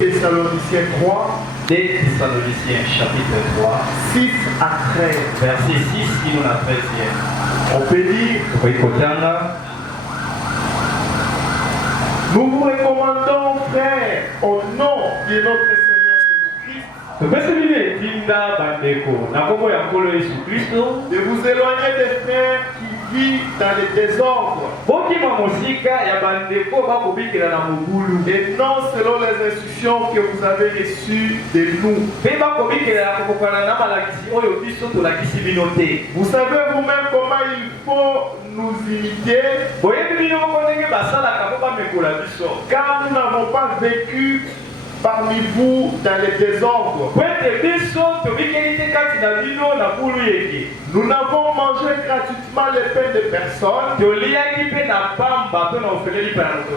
Thessaloniciens 3, 2 Thessaloniciens chapitre 3, 6 à 13. verset 6 qui nous a 13e. On peut dire, nous vous recommandons, frères, au nom de notre Seigneur Jésus-Christ, de vous éloigner des frères qui vivent dans le désordre et non selon les instructions que vous avez reçues de nous. Vous savez vous-même comment il faut nous imiter, car nous n'avons pas vécu parmi vous dans les désordres. Nous n'avons mangé gratuitement les pains de personne.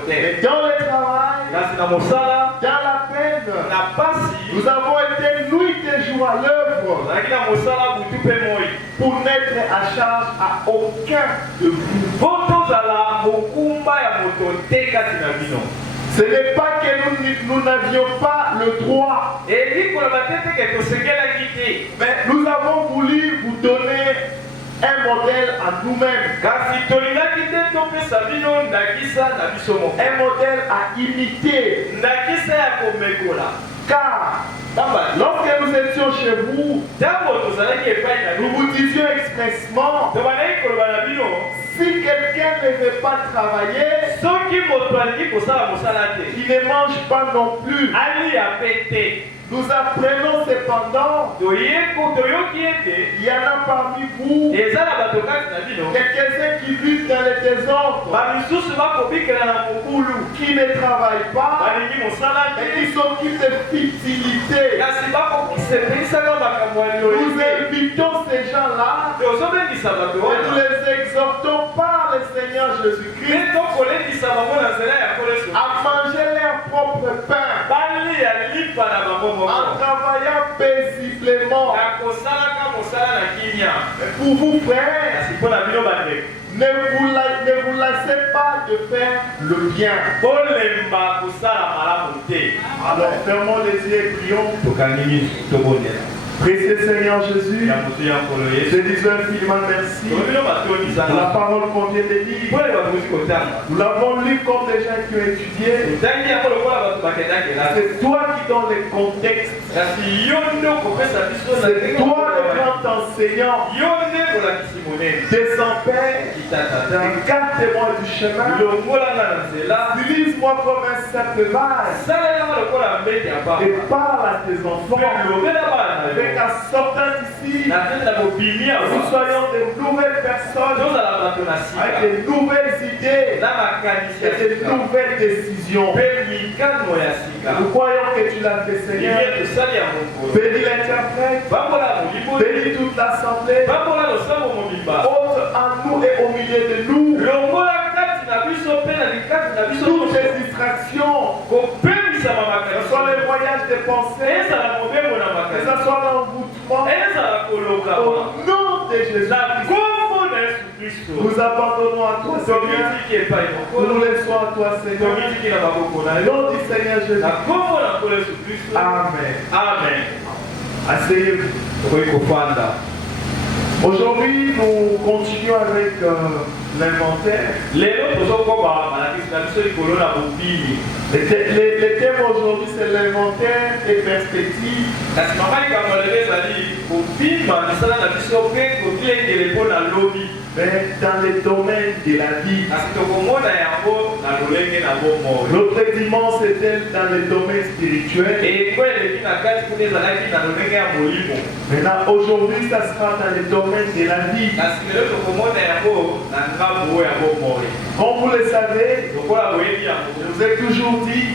Et dans le travail, dans la peine, nous avons été nuit et jour à l'œuvre pour n'être à charge à aucun de vous. Ce n'est pas que nous n'avions pas le droit, mais nous avons voulu vous donner un modèle à nous-mêmes, un modèle à imiter. Car lorsque nous étions chez vous, nous vous disions expressement, si quelqu'un ne veut pas travailler, il ne mange pas non plus. Nous apprenons cependant qu'il y en a parmi vous quelques-uns qui vivent dans le désordre, qui ne travaillent pas et qui s'occupent de futilités. Nous invitons ces gens-là et nous les exhortons par le Seigneur Jésus-Christ à manger leur propre pain, en travaillant paisiblement. Pour vous, frères, ne vous lassez pas de faire le bien. Alors fermons les yeux et prions. Précieux Seigneur Jésus, je dis infiniment merci pour la parole qu'on vient de lire. Nous l'avons lu comme des gens qui ont étudié. C'est toi qui donnes le contexte. C'est toi le grand enseignant. Descends Père, écarte-moi du chemin. Utilise-moi comme un simple vase et parle à tes enfants. Avec en sortant d'ici, nous soyons de nouvelles personnes avec de nouvelles idées et de nouvelles décisions. Nous croyons que tu l'as fait, Seigneur. Bénis l'interprète, bénis toute l'assemblée, ôte en nous et au milieu de nous toutes les distractions, que ce soit les voyages de pensée, que ce soit l'envoûtement. Au nom de Jésus, nous abandonnons à toi, Seigneur. Nous nous laissons à toi, Seigneur. Au nom du Seigneur Jésus. Amen. Amen. Asseyez-vous. Aujourd'hui, nous continuons avec l'inventaire. Le thème aujourd'hui, c'est l'inventaire et perspective. Mais dans les domaines de la vie. L'autre dimanche, c'était dans les domaines spirituels. Maintenant, aujourd'hui, ça sera dans les domaines de la vie. Comme vous le savez, je vous ai toujours dit,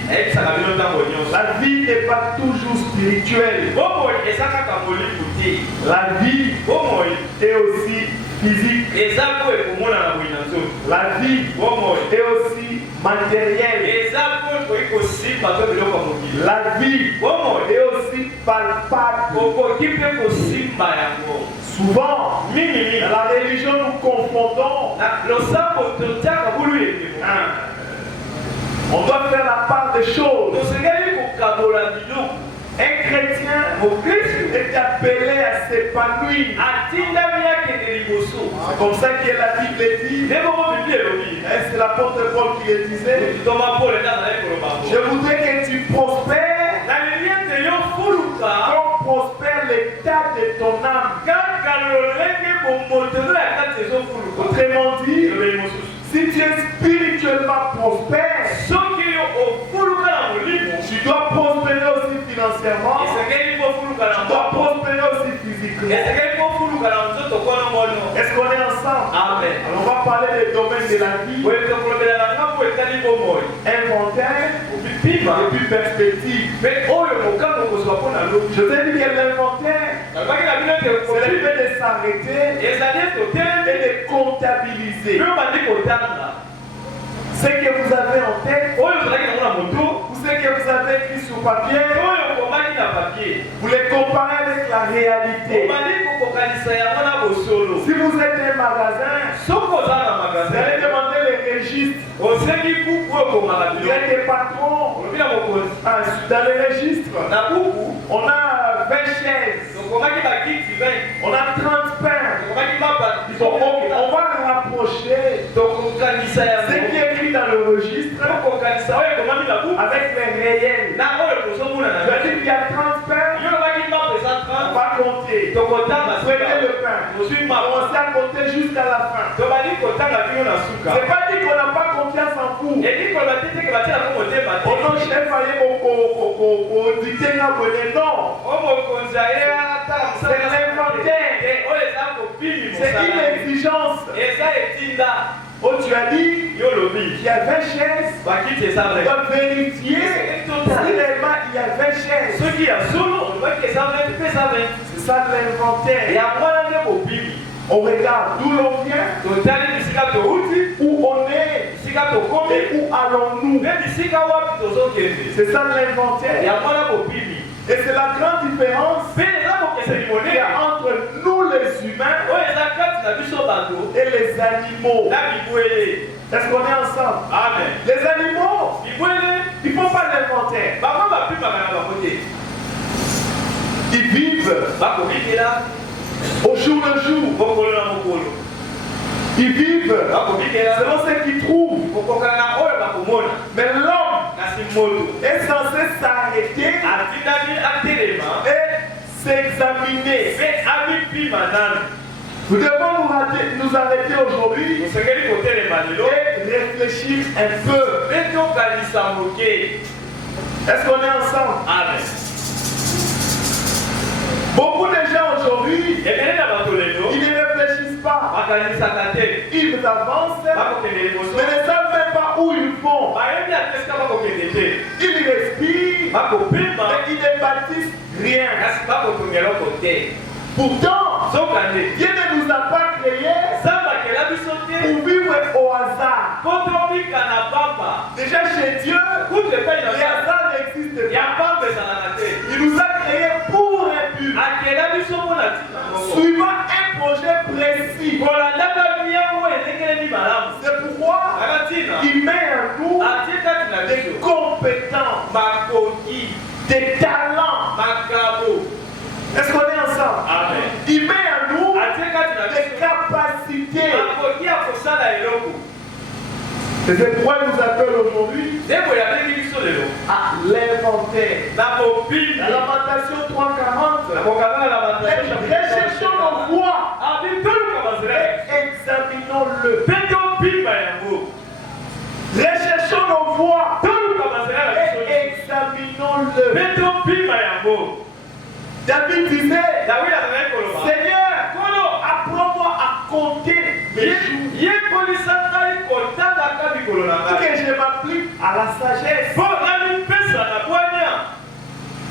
la vie n'est pas toujours spirituelle. La vie est aussi physique. La vie est aussi matérielle. La vie est aussi palpable. Souvent, dans la religion, nous confondons. On doit faire la part des choses. est appelé à s'épanouir. C'est comme ça que la Bible dit. Et c'est l'apôtre Paul qui le disait. Je voudrais que tu prospères comme prospère l'état de ton âme. Autrement dit, si tu es spirituellement prospère, tu dois prospérer aussi financièrement, tu dois prospérer aussi physiquement. Est-ce qu'on est ensemble? Amen. Alors on va parler des domaines de la vie, inventaire et puis perspective. Je t'ai dit que l'inventaire, c'est le fait de s'arrêter et de comptabiliser ce que vous avez en tête, ou ce que vous avez écrit sur papier, vous les comparez avec la réalité. Si vous êtes un magasin, vous allez demander les registres. Vous êtes des patrons. Dans les registres, on a 20 chaises, on a 30 pains. On va rapprocher ce qui est écrit dans le registre avec les réels. C'est-à-dire qu'il y a 30 pains, on va compter. Prenez le pain, commencez à compter jusqu'à la fin. C'est pas dit qu'on n'a pas confiance en vous. On chef allait au dicter non. C'est l'inventaire. C'est une exigence. Oh, tu as dit qu'il y a 20 chaises. On doit vérifier si réellement il y a 20 chaises. C'est ça l'inventaire. On regarde d'où l'on vient, où on est, et où allons-nous. C'est ça l'inventaire. Et c'est la grande différence qu'il y a entre nous les humains et les animaux. Est-ce qu'on est ensemble? Amen. Les animaux, ils ne font pas l'inventaire. Ils vivent au jour le jour. Ils vivent selon ce qu'ils trouvent. Mais l'homme est censé s'arrêter et s'examiner. Nous devons nous arrêter aujourd'hui et réfléchir un peu. Est-ce qu'on est ensemble? Amen. Beaucoup de gens aujourd'hui, ils ne réfléchissent pas. Ils avancent, mais ne savent même pas où ils vont. Ils respirent, mais ils ne bâtissent rien. Pourtant, Dieu ne nous a pas créés pour vivre au hasard. Déjà chez Dieu, le hasard n'existe pas. Il nous a créés pour un but, suivant un projet précis. C'est pourquoi il met en nous des compétences, des talents. Est-ce qu'on est ensemble? Amen. Il met en nous des capacités. Et c'est pourquoi il nous appelle aujourd'hui à l'inventaire. Dans Lamentation 3:40, recherchons nos voies et examinons-le. Recherchons nos voies et examinons-le. David disait, Seigneur, apprends-moi à compter mes jours. Que je m'applique à la sagesse.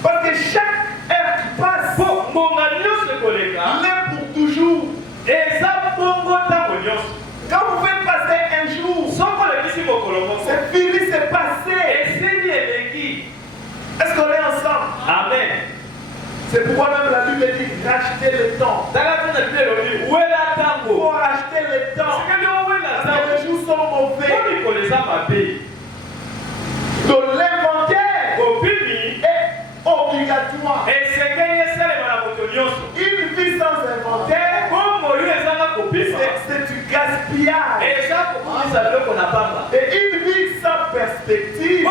Parce que chaque heure qui passe, l'est pour toujours. Quand vous faites passer un jour, c'est fini, c'est passé. Est-ce qu'on est ensemble? Amen. C'est pourquoi même la Bible dit racheter le temps. Il faut racheter le temps. Parce que les jours sont mauvais. Donc l'inventaire est obligatoire. c'est du gaspillage. Et une vie sans perspective,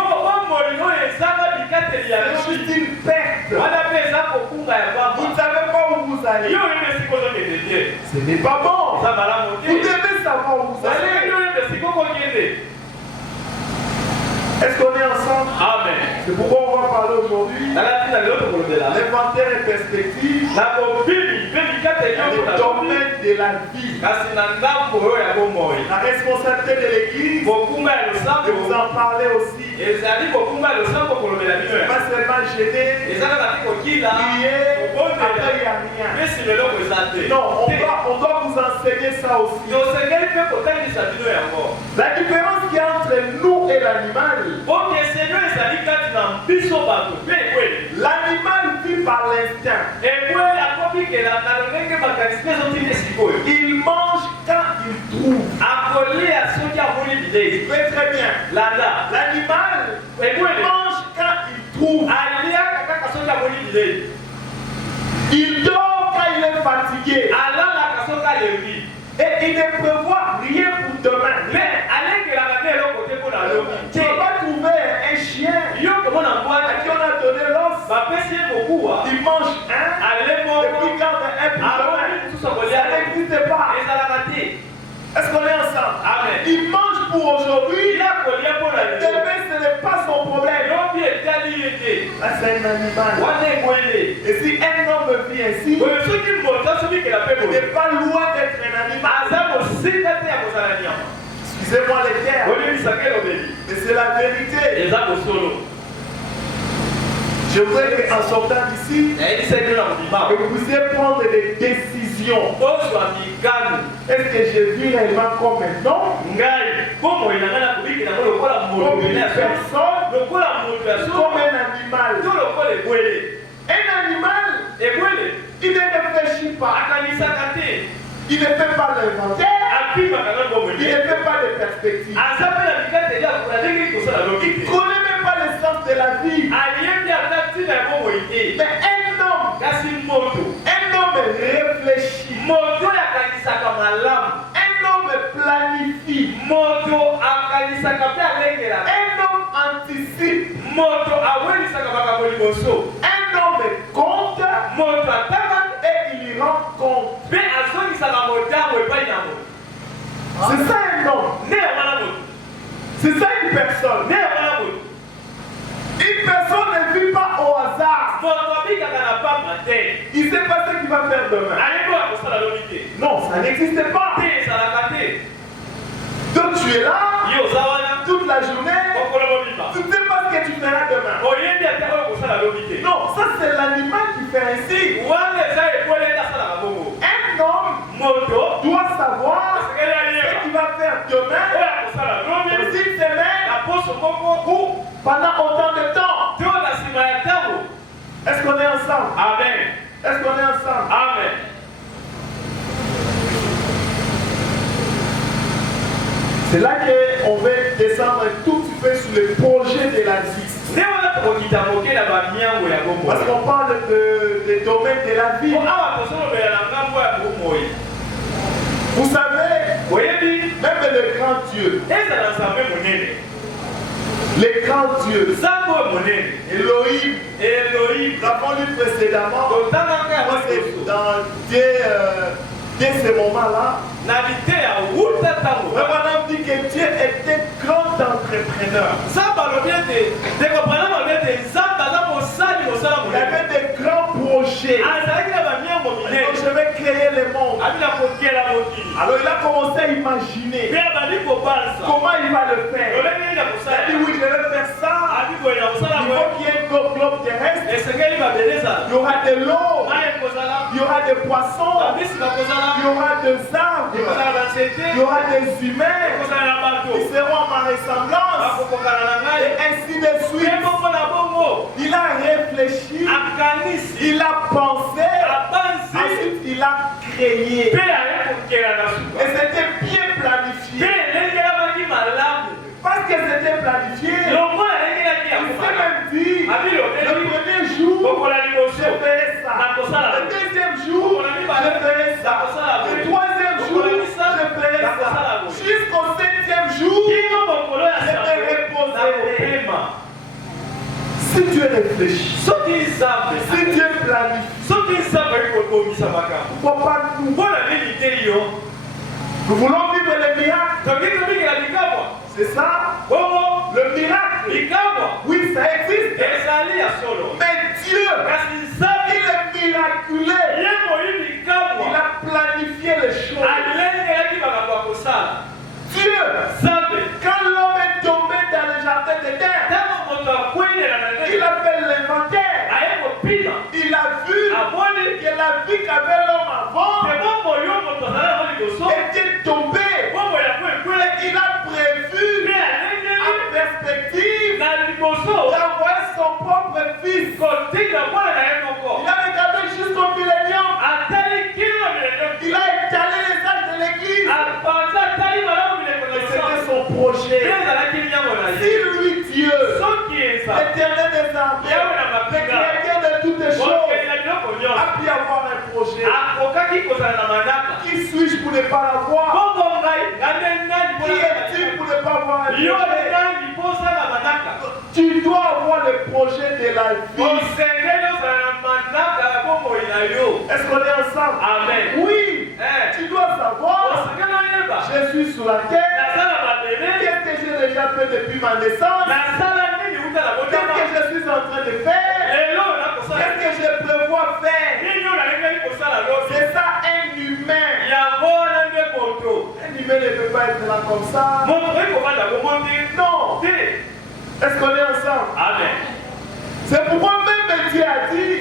c'est juste une perte. Vous ne savez pas où vous allez. Ce n'est pas bon. Vous devez savoir où vous allez. Est-ce qu'on est ensemble? Amen. C'est pourquoi on va parler aujourd'hui l'inventaire et perspective le domaine de la vie. La responsabilité de l'église de vous en parler aussi. Pas seulement gêner, prier, après il n'y a rien. Non, on doit vous enseigner ça aussi. La différence qu'il y a entre nous et l'animal. L'animal vit par l'instinct. Il mange quand il trouve. Très très bien. L'animal mange quand il trouve. Il dort quand il est fatigué. Et il ne prévoit rien pour demain. Tu ne vas pas trouver un chien à qui on a donné l'os. Il mange un et puis garde un pour demain. Ça n'existe pas. Est-ce qu'on est ensemble? Amen. Il mange pour aujourd'hui. Demain, ce n'est pas son problème. Là, c'est un animal. Et si un homme vit ainsi, il n'est pas loin d'être un animal. Excusez-moi les termes. Mais c'est la vérité. Je voudrais qu'en sortant d'ici, que vous puissiez prendre des décisions. Est-ce que je vis réellement comme un homme? Comme une personne? Comme un animal? Un animal, il ne réfléchit pas. Il ne fait pas l'inventaire. Il ne fait pas de perspective. Il ne connaît même pas le sens de la vie. Mais un homme réfléchit. Un homme planifie. Un homme anticipe. Un homme compte et il rend compte. C'est ça un homme. C'est ça une personne. Une personne ne vit pas au hasard. Il ne sait pas ce qu'il va faire demain. Non, ça n'existe pas. Donc tu es là toute la journée. Tu ne sais pas ce que tu feras demain. Non, ça c'est l'animal qui fait ainsi. Un homme doit savoir ce qu'il va faire demain, dans une semaine ou pendant autant de temps. Est-ce qu'on est ensemble? Amen. Est-ce qu'on est ensemble? Amen. C'est là qu'on veut descendre un tout petit peu sur le projet de la vie. Parce qu'on parle des domaines de la vie. Vous savez, même le grand Dieu, les grands dieux, Elohim, nous avons lu précédemment, dans dès ce moment-là, on dit que Dieu était grand entrepreneur. Il avait des grands projets. Donc je vais créer le monde. Alors il a commencé à imaginer comment il va le faire. Il a dit oui, je vais faire ça. Il faut qu'il y ait un globe terrestre. Il y aura de l'eau. Il y aura des poissons. Il y aura des arbres. Il y aura des humains. Ils seront en ma ressemblance. Et ainsi de suite. Il a réfléchi. Il a pensé. Ensuite, il a créé. Et c'était bien planifié. Parce que c'était planifié. Il s'est même dit, le premier jour, je ferai ça. Le deuxième jour, je ferai ça. Le troisième jour, je Si Dieu réfléchit, si Dieu planifie, pourquoi pas nous? Nous voulons vivre les miracles. C'est ça? Le miracle. Oui, ça existe. Mais Dieu, il est miraculé. Il a planifié les choses. Dieu, quand l'homme est tombé dans le jardin d'Éden, il a fait l'inventaire. Il a vu que la vie qu'avait l'homme avant était tombée. Il a prévu en perspective d'envoyer son propre fils. Il a regardé jusqu'au millénium. Il a étalé les âges de l'église. C'était son projet. Si lui, Dieu, l'éternel des armées, le créateur de toutes les choses, a pu avoir un projet, qui suis-je pour ne pas l'avoir? Qui est-il pour ne pas avoir un projet? Tu dois avoir le projet de la vie. Est-ce qu'on est ensemble? Amen. Oui. Tu dois savoir, je suis sur la terre. Qu'est-ce que j'ai déjà fait depuis ma naissance? Qu'est-ce que je suis en train de faire? Qu'est-ce que je prévois faire? C'est ça un humain. Un humain ne peut pas être là comme ça. Non. Est-ce qu'on est ensemble? Amen. C'est pourquoi même Dieu a dit,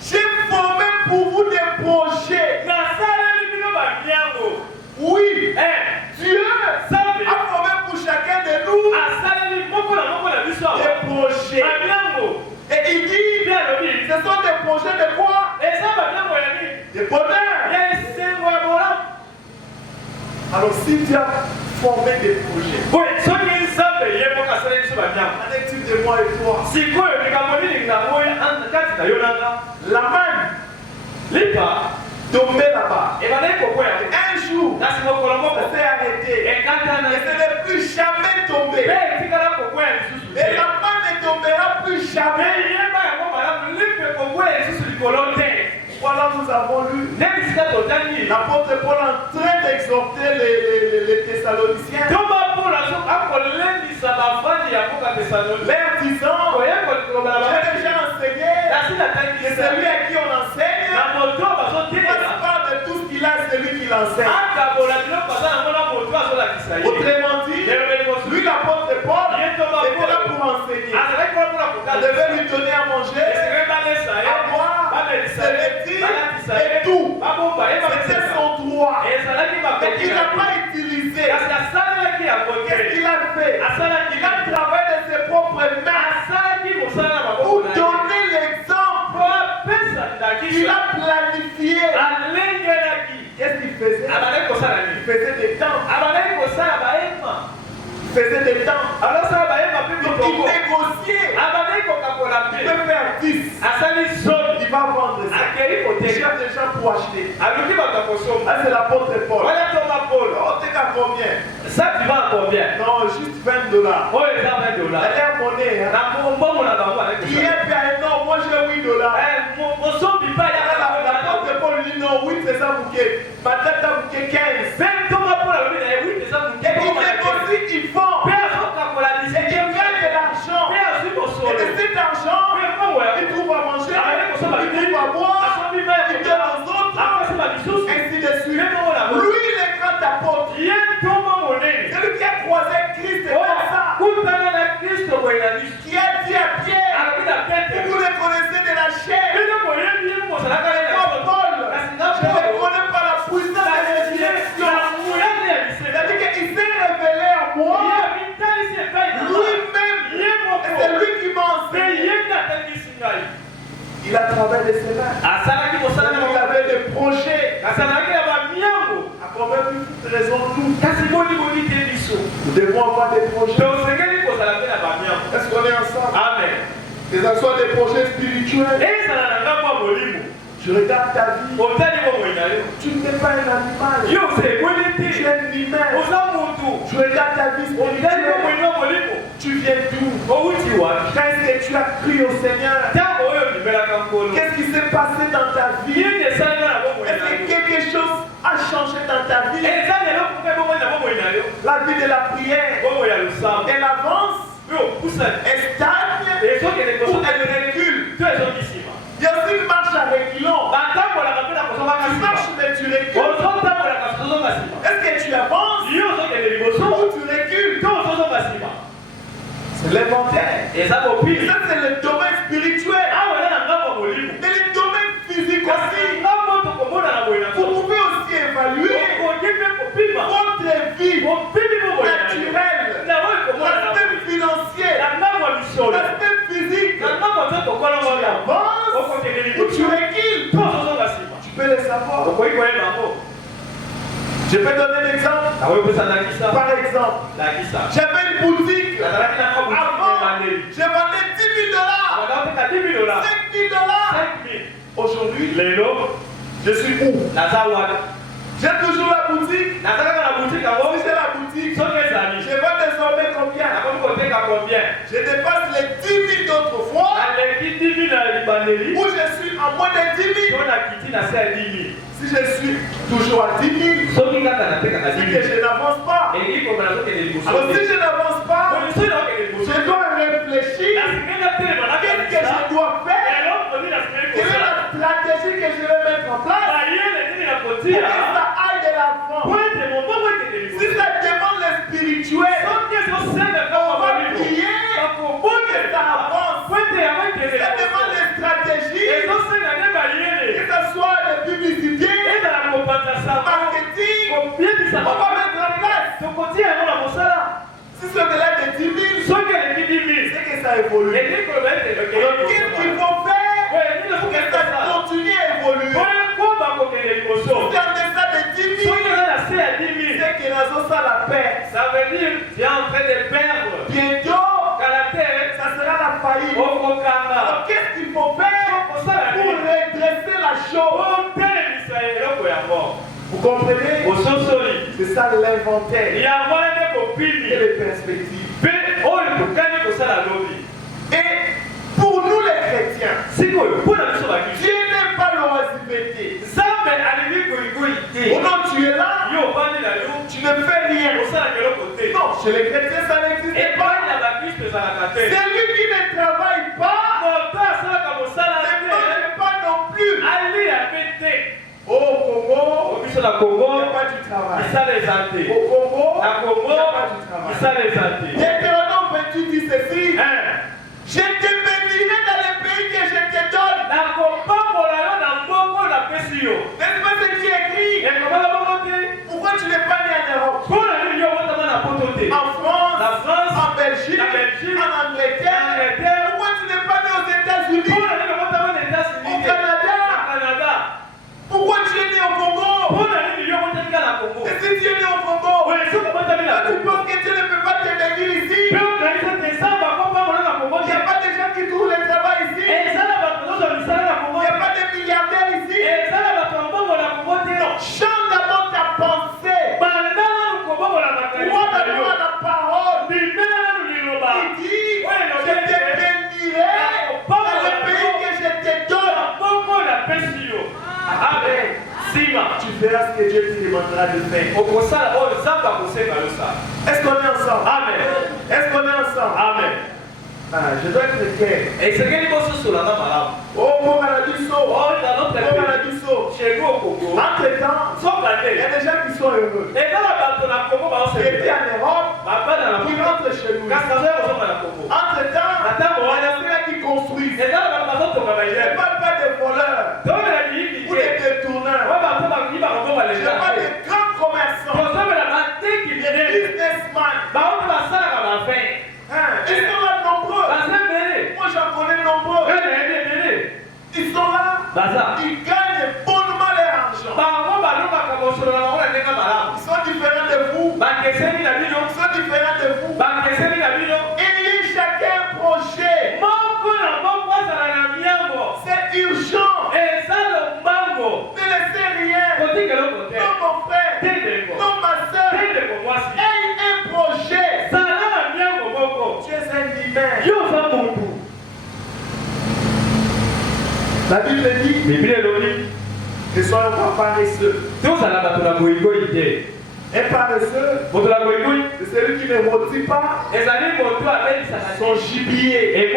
j'ai formé pour vous des projets. Oui. Dieu a formé pour chacun de nous des projets. Et il dit, ce sont des projets de quoi? De bonheur. Alors si Dieu a formé des projets, en est-il de moi et toi? La manne tombée là-bas. Un jour, ça s'est arrêté. Et ce n'est plus jamais tombé. Et la manne ne tombera plus jamais. Voilà, nous avons lu l'apôtre Paul en train d'exhorter les Thessaloniciens. Leur disant, j'ai déjà enseigné, et celui à qui on enseigne, passe pas de tout ce qu'il a, celui qui l'enseigne. Autrement dit, lui l'apôtre Paul était là pour enseigner. Il devait lui donner à manger, à boire, se vêtir et tout. C'était son droit. Mais il n'a pas utilisé. Qu'est-ce qu'il a fait? Il a travaillé de ses propres mains pour donner l'exemple. Il a planifié. Qu'est-ce qu'il faisait? Il faisait des temps. Il faisait des temps. Donc il négociait. Il peut faire 10. Il va vendre ça. Il cherche des gens pour acheter. Là c'est l'apôtre Paul. Oh, t'es qu'à combien? Ça, tu vas à combien? Non, juste $20. Oh, les $20. La dernière monnaie. Hier, non, moi j'ai $8. L'apôtre Paul dit non, 8 c'est ça bouquet. Peut-être un bouquet 15. Et il négocie, il vend. Et il gagne de l'argent. Et de cet argent, il trouve à manger, il trouve à boire, il donne aux autres, ainsi de suite. Lui, le grand apôtre, celui qui a croisé Christ et comme ça, qui a dit à Pierre, vous le connaissez de la chair. Moi, Paul, je ne connais pas la puissance de la résurrection. C'est-à-dire qu'il s'est révélé à moi. Lui-même, c'est lui qui m'a enseigné. Il a travaillé de ses mains. Il avait des projets. À combien de raisons nous devons avoir des projets? Est-ce qu'on est ensemble? Amen. Que ce soit des projets spirituels. Je regarde ta vie. Tu n'es pas un animal. Tu es un humain. Je regarde ta vie spirituelle. Tu viens d'où? Qu'est-ce que tu as cru au Seigneur? Qu'est-ce qui s'est passé dans ta vie? Est-ce que quelque chose a changé dans ta vie? La vie de la prière, elle avance, elle stagne ou elle recule. Il y a aussi une marche à reculons. Tu marches mais tu recules. Est-ce que tu avances ou tu recules? C'est l'inventaire. Ça c'est le domaine spirituel. Mais le domaine physique aussi. Vous pouvez aussi évaluer votre vie naturelle, l'aspect financier, l'aspect physique. Tu avances ou tu recules. Tu peux le savoir. Je peux donner un exemple. Par exemple, j'avais une boutique. Avant, je vendais $10,000, $5,000. Aujourd'hui, je suis où? J'ai toujours la boutique. Si j'ai la boutique, je vends désormais combien? Je dépasse les 10 000 d'autres fois. Où je suis en moins de 10 000. Si je suis toujours à 10 000, c'est que je n'avance pas. Alors si je n'avance pas, je dois réfléchir. Qu'est-ce que je dois faire? Quelle est la stratégie que je vais mettre en place pour que ça aille de l'avant? Si ça demande le spirituel, on va prier pour que ça avance. Ça demande les stratégies, que ce soit les publicités, marketing, on va mettre en place. Si c'est au-delà de 10 000, c'est que ça évolue. Alors qu'est-ce qu'il faut faire pour que ça continue à évoluer? Si on est ça de 10 000, c'est que la zone ça la perte. Ça veut dire tu es en train de perdre. Bientôt, ça sera la faillite. Alors qu'est-ce qu'il faut faire pour redresser la chose? Vous comprenez? C'est ça l'inventaire. Et les perspectives. Et pour nous les chrétiens, Dieu n'est pas l'oisiveté. Pendant que tu es là, tu ne fais rien. Non, chez les chrétiens ça n'existe pas. Celui qui ne travaille pas ne mange pas non plus. Au Congo, il n'y a pas du travail. Au Congo, il n'y a pas du travail. Deutéronome 28 dit ceci. Je te bénirai dans les pays que je te donne. N'est-ce pas ce qui est écrit? Pourquoi tu n'es pas né en Europe? En France, en Belgique, en Angleterre. Pourquoi tu n'es pas né aux États-Unis? Au Canada? Pourquoi tu es né au Congo? Et si tu es né au Congo, tu penses que Dieu ne peut pas te bénir ici? Il n'y a pas de gens qui trouvent le travail ici? Il n'y a pas de milliardaires ici? Non, change d'abord ta pensée. Crois d'abord à la parole. Il dit, je te bénirai dans le pays que je te donne. Amen. Tu verras ce que Dieu te demandera de faire. Est-ce qu'on est ensemble? Amen. Est-ce qu'on est ensemble? Amen. Je dois être clair. Oh, mon Paradiso. Chez nous au Congo. Entre-temps, il y a des gens qui sont heureux. Qui étaient en Europe, qui rentrent chez nous. Entre-temps, il y a ceux qui construisent. Je ne parle pas des voleurs ou des détourneurs. Je parle des grands commerçants, des businessmen. Ils sont là nombreux. Moi j'en connais nombreux. Ils sont là. Ils gagnent bonnement leur argent. Ils sont différents de vous. Ils sont différents de vous. Ayez chacun un projet. C'est urgent. Ne laissez rien. Non mon frère. Non ma soeur. Ayez un projet. Tu es La Bible dit que soyons pas paresseux. Un paresseux, c'est celui qui ne rôtit pas son gibier.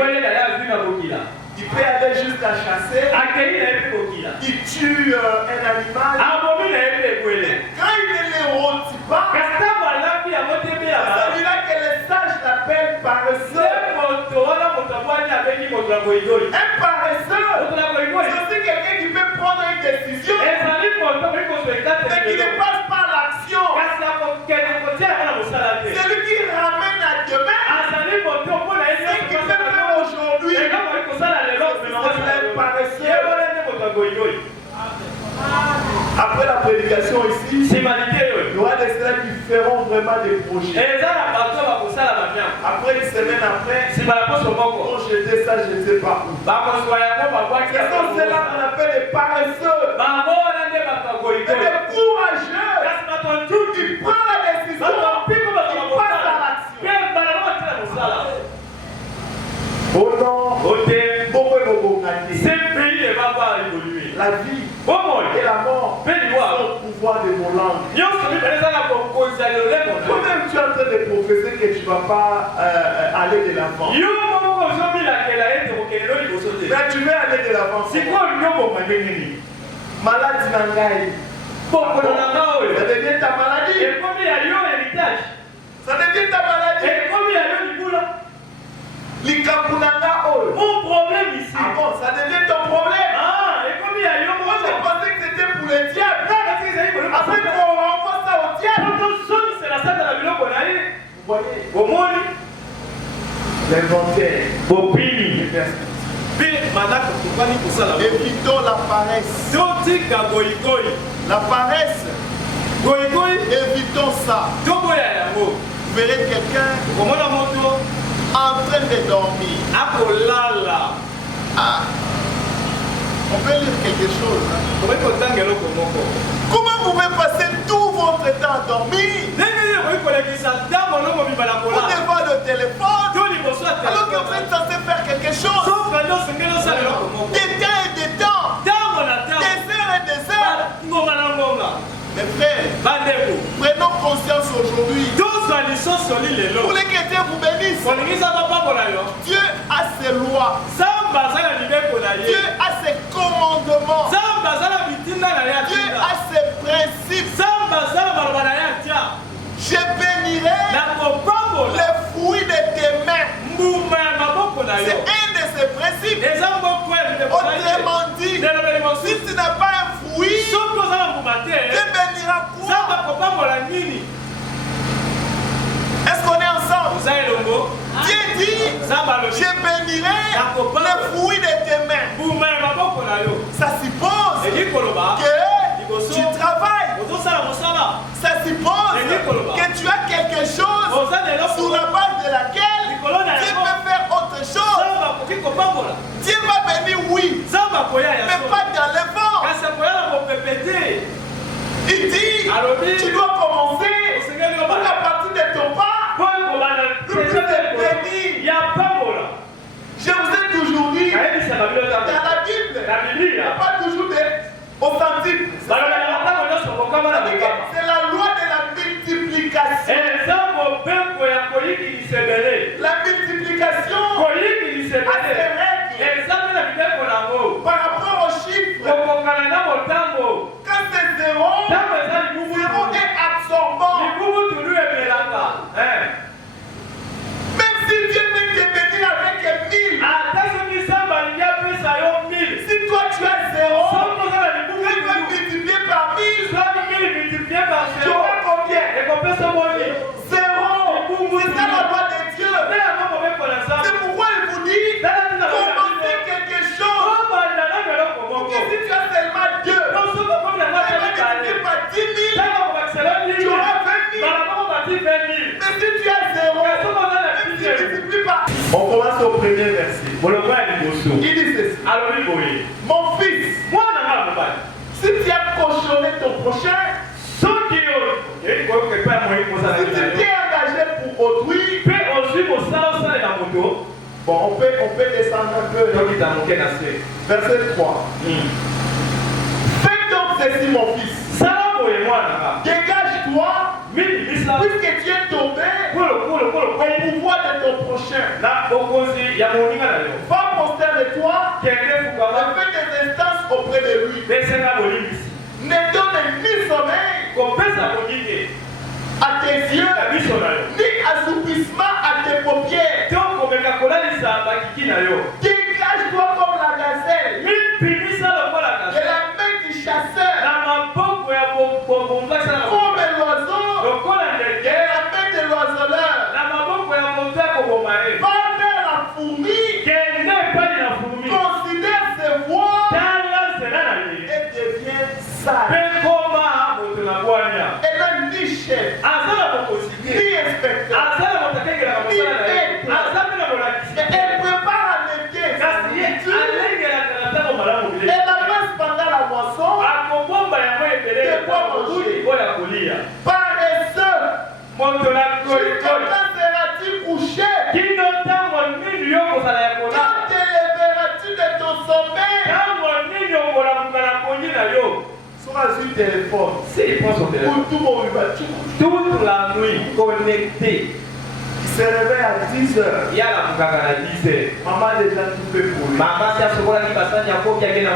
Il peut aller jusqu'à chasser. Il tue un animal. Quand il ne le rôtit pas, celui-là que les sages l'appellent paresseux. Un paresseux, c'est aussi quelqu'un qui peut prendre une décision, mais qui ne passe pas à l'action. Celui qui ramène à demain ce qu'il peut faire aujourd'hui. Après la prédication ici, il y aura des ceux qui feront vraiment des projets. Après une semaine après, quand j'étais ça, je ne sais pas où. Ce sont ceux-là qu'on appelle les paresseux. Et les courageux qui prennent la décision, qui passent à l'action. Oh non, la vie et la mort sont au pouvoir de nos langues. Toi-même, tu es en train de professer que tu ne vas pas aller de l'avant. Mais tu veux aller de l'avant. Maladie n'engaille. Ça devient ta maladie. Ça devient ta maladie. Mon problème ici. Ah bon, ça devient ton problème. Moi, j'ai pensé que c'était pour le diable. Après qu'on renvoie ça au diable. Vous voyez l'inventaire. Évitons la paresse. La paresse. Évitons ça. Vous verrez quelqu'un en train de dormir. Ah. On peut lire quelque chose. Comment vous pouvez passer tout votre temps à dormir? Vous devant le téléphone alors que vous êtes censé faire quelque chose. Des temps et des temps. Des heures et des heures. Mes frères, prenons conscience aujourd'hui. Pour les chrétiens vous bénissent. Dieu a ses lois. Dieu a ses commandements. Dieu a ses principes. Je bénirai les fruits de tes mains. C'est un de ses principes. Autrement dit, si tu n'as pas un fruit, Dieu bénira quoi? Est-ce qu'on est ensemble? Dieu dit, je bénirai les fruits de tes mains. Ça suppose que tu travailles. Ça suppose que tu as quelque chose sur la base de laquelle Dieu peut faire autre chose. Dieu va bénir, oui, mais pas dans les vents. Il dit, tu dois commencer à partir de ton pas. Je vous ai toujours dit, dans la Bible, il n'y a pas toujours au centime. C'est la loi de la multiplication. La multiplication a ses règles. Par rapport aux chiffres, quand c'est zéro, zéro est absorbant. Même si Dieu veut te bénir avec 1000, si toi tu as zéro, il va multiplier par 1000. Tu auras combien? Zéro. C'est ça la loi de Dieu. C'est pourquoi il vous dit commencez quelque chose. Et si tu as seulement 2, il va multiplier par 10 000. Tu auras 20 000. Mais si tu as zéro, même si tu multiplies par. On commence au premier verset. Il dit ceci. Mon fils, si tu as cochonné ton prochain, si tu t'es engagé pour autrui, bon, Bon, on peut descendre un peu. Verset 3. Fais donc ceci, mon fils. Dégage-toi, puisque tu es tombé au pouvoir de ton prochain. Va prosterne-toi et fais des instances auprès de lui. Ne donne ni sommeil à tes yeux, ni assoupissement à tes paupières. Dégage-toi comme la gazelle de la main du chasseur, comme l'oiseau de la main de l'oiseleur. Va vers la fourmi, considère ses voies et devient sage. Et là, ni chef, ni inspecteur, ni maître. Elle prépare à l'été sa nourriture et la masse pendant la moisson de quoi manger. Paresseux, jusqu'à quand seras-tu couché? Quand te lèveras-tu de ton sommeil? Soit sur le téléphone. S'il prend son téléphone, Tout le monde va toute la nuit connecté, Il se réveille à 10 heures. il y a la mukaka à 10 heures. Maman est déjà tout fait pour lui. Maman, si elle se voit qui passe, il y a quoi qui a gagné.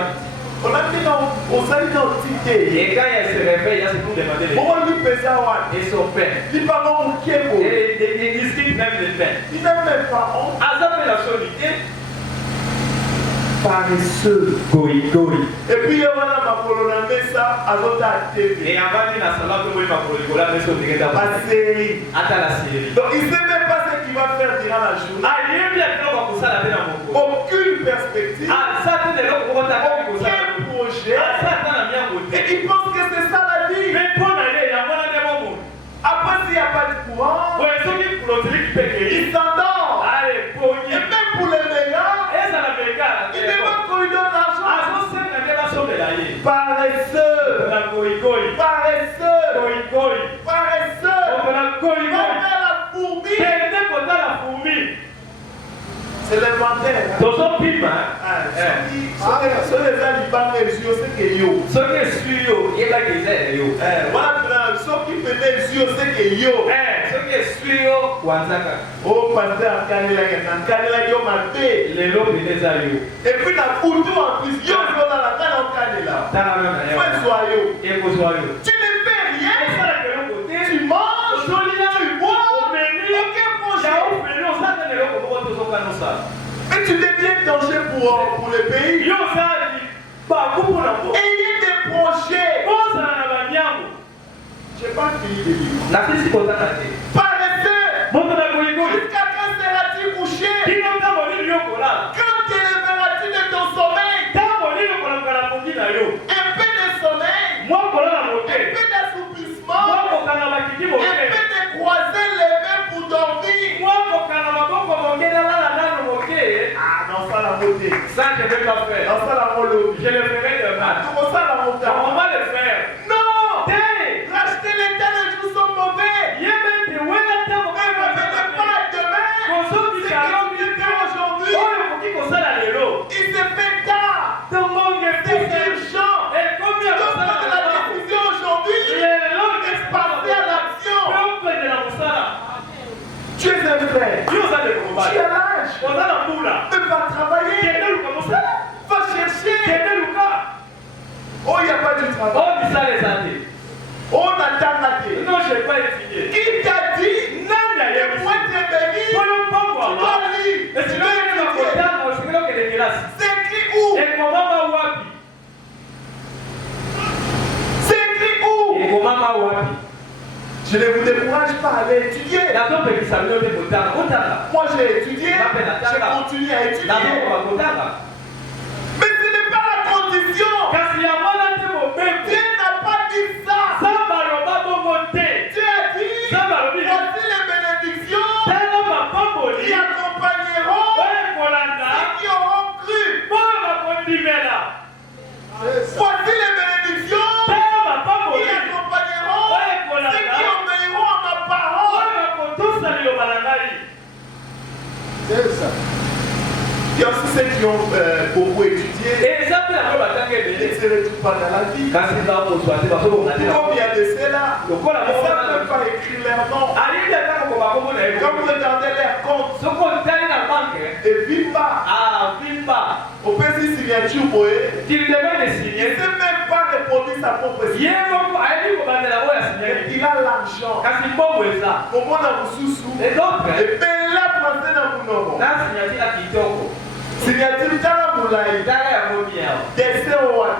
On a dit non, on s'est dit non, Et quand elle se réveille, il y a ce pour demander les on lui pèse à one. et son père. Il va voir mon kébo. Et des disciples même de pain. Il n'a même pas honte. Azap la solité, Paresseux. goi. Et puis il y a ma colonne ça à l'autre TV. Et avant de la salle, on va pour le cola, mais sur le La série. Attends la série. Donc il ne sait même pas ce qu'il va faire durant la journée. Ah, il est bien qu'on va pour ça la peine à mon cours. Aucune perspective. Ah, ça, c'est le pour ta Aucun projet. Ah, ça, t'as la bien côté. Et il pense que c'est ça la vie. Mais pour aller, il y a moins de moments. Après s'il n'y a pas de courant, Ouais, ceux qui pour l'autre, qui paye. il s'endort. Allez, pour Et même pour les mégas, et ça la méga. il demande qu'on lui donne l'argent. Ah, ça, c'est la méga somme de l'aïe. Paresseux. La goi. Paresseux. Goi. Paresseux. On la Va goi. vers la fourmi. T'es content la fourmi. C'est l'inventaire. Dans son piment, Ce les alibans les yeux, c'est que yo. ce qui est sûr, il y a des ailes. Voilà, ceux qui font les yeux, c'est que yo. Ce qui est sûr, Wanzaka. Oh, pasteur, Kanela yo maté. Les lots de les aïeux. Et puis la photo en plus, yo, yo, là, là, dans Kanela. Dans la même Fais manière. soyeux. Et pour soyeux. Tu ne fais Et rien. ça, là, que l'on côté, Tu manges, tu bois, aucun projet. Et tu deviens danger pour le pays. Yo, ça, Ayez des projets. Je n'ai pas fini de lire. Paresseux. Jusqu'à quand seras-tu couché? Quand te lèveras-tu de ton sommeil? Un peu de sommeil, un peu d'assouplissement, un peu de croisés levés pour dormir. Ah, dans ça la beauté. Ça, je ne vais pas faire. Dans ça la mologie. Je le ferai demain. Comment ça la montagne? On va le faire. Non! Hey! Racheter les temps, les jours sont mauvais. Ne revenez pas demain. Ce qui se fait aujourd'hui, il se fait tard. C'est urgent. Donc, prendre la décision aujourd'hui est passer à l'action. Tu es un frère. Tu as l'âge. Mais va travailler. Va chercher. Oh, il n'y a pas du travail. On attend la télé. Non, je n'ai pas étudié. Qui t'a dit que pour être béni, tu dois lire. Tu dois étudier. C'est écrit où? C'est écrit où? Je ne vous décourage pas à aller étudier. Moi j'ai étudié, j'ai continué à étudier. Mais ce n'est pas la condition. Dieu n'a pas dit ça. Dieu a dit, voici les bénédictions qui accompagneront ceux qui auront cru. Voici les bénédictions qui accompagneront ceux qui obéiront à ma parole. C'est ça. qui ont beaucoup étudié, Et ça peut avoir la ils ne se retrouvent pas dans la vie. quand c'est là pour toi, c'est parce qu'on a dit. Comme il y a de ceux-là, ils ne savent même pas écrire leur nom. Quand vous regardez leur compte, et Vimba, au petit signature, il ne sait même pas reproduire sa propre signature. Il a l'argent. Comment dans vous sous et bien là, français dans mon nom. Signature dans mon laï. Dessin au one.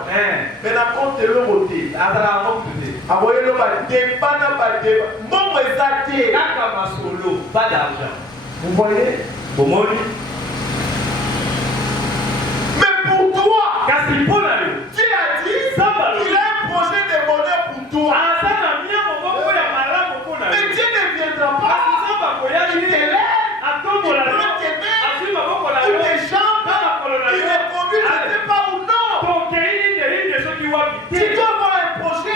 Mais la compte de l'eau. Envoyez le débat dans le débat. Mon exaté. Pas d'argent. Vous voyez? Mais pour toi, Dieu a dit qu'il a un projet de bonheur pour toi. Mais Dieu ne viendra pas. Il te lève, il prend tes mains, ou tes jambes, il les conduit, je ne sais pas où non. Tu dois avoir un projet.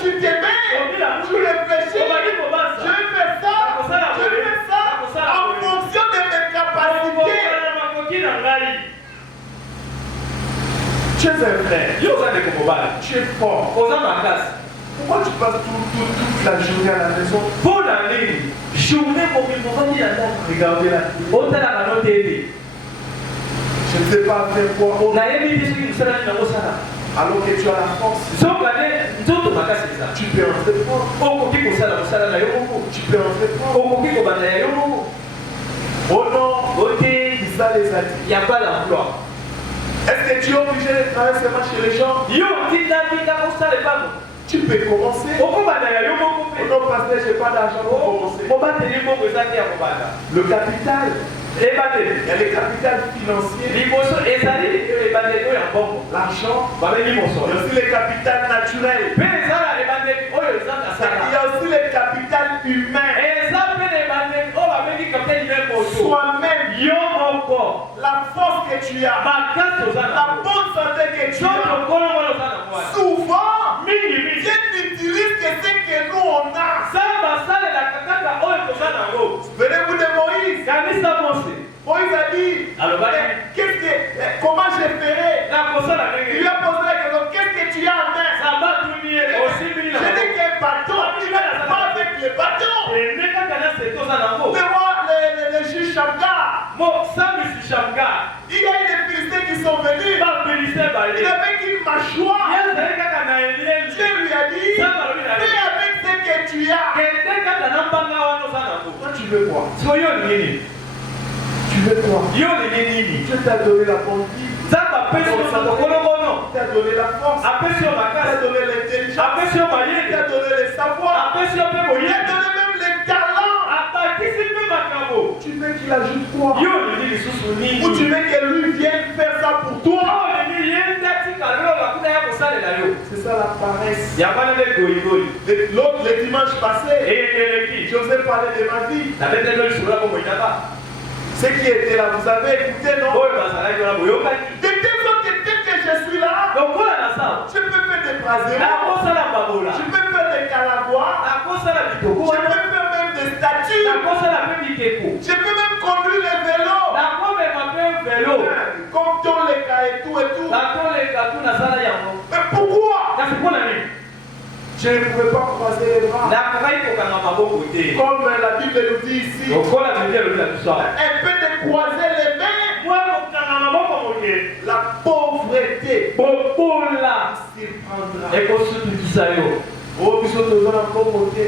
Tu t'aimes, tu réfléchis. Je vais faire ça, en fonction de mes capacités. Tu es un frère, tu es fort. Pourquoi tu passes toute la journée à la maison? Regardez la télé. Je ne sais pas faire quoi. Alors que tu as la force. Tu peux entreprendre. Tu peux entreprendre. Oh non, ça les a dit. Il n'y a pas d'emploi. Est-ce que tu es obligé de travailler seulement chez les gens? Tu peux commencer. Oh non, parce que je n'ai pas d'argent pour commencer. Le capital. Il y a les capitales financiers. L'argent. Il y a aussi les capitales naturelles. Il y a aussi les capitales humaines. Soi-même. La force que tu as. La bonne santé que tu as. Souvent, Dieu n'utilise que ce que nous on a. Venez-vous de Moïse. Moïse a dit, comment je ferai? Il lui a posé la question, qu'est-ce que tu as en main? Je dis qu'un bâton, il ne va pas avec les bâtons. Mais moi, les juges Shamgar, il y a des Philistins qui sont venus. Il avait une mâchoire. Dieu lui a dit, fais avec ce que tu as. Toi, tu veux quoi? Tu veux quoi? Dieu t'a donné la bonne vie. Il t'a donné la force. Il t'a donné l'intelligence. Il t'a donné le savoir. Il t'a donné même les talents. Tu veux qu'il ajoute quoi? Ou tu veux que lui vienne faire ça pour toi? C'est ça la paresse. L'autre, le dimanche passé, je vous ai parlé de ma vie. Ce qui était là, vous avez écouté, non? De telle sorte que je suis là, je peux faire des brasiers, je peux faire des calabois, je peux faire même des statues, je peux même conduire les vélos, comme dans les cas et tout et tout. Mais pourquoi? Je ne pouvais pas croiser les bras. Comme la Bible nous dit ici, un peu de croiser les mains. La pauvreté s'y prendra. Oh, nous sommes dans la pauvreté.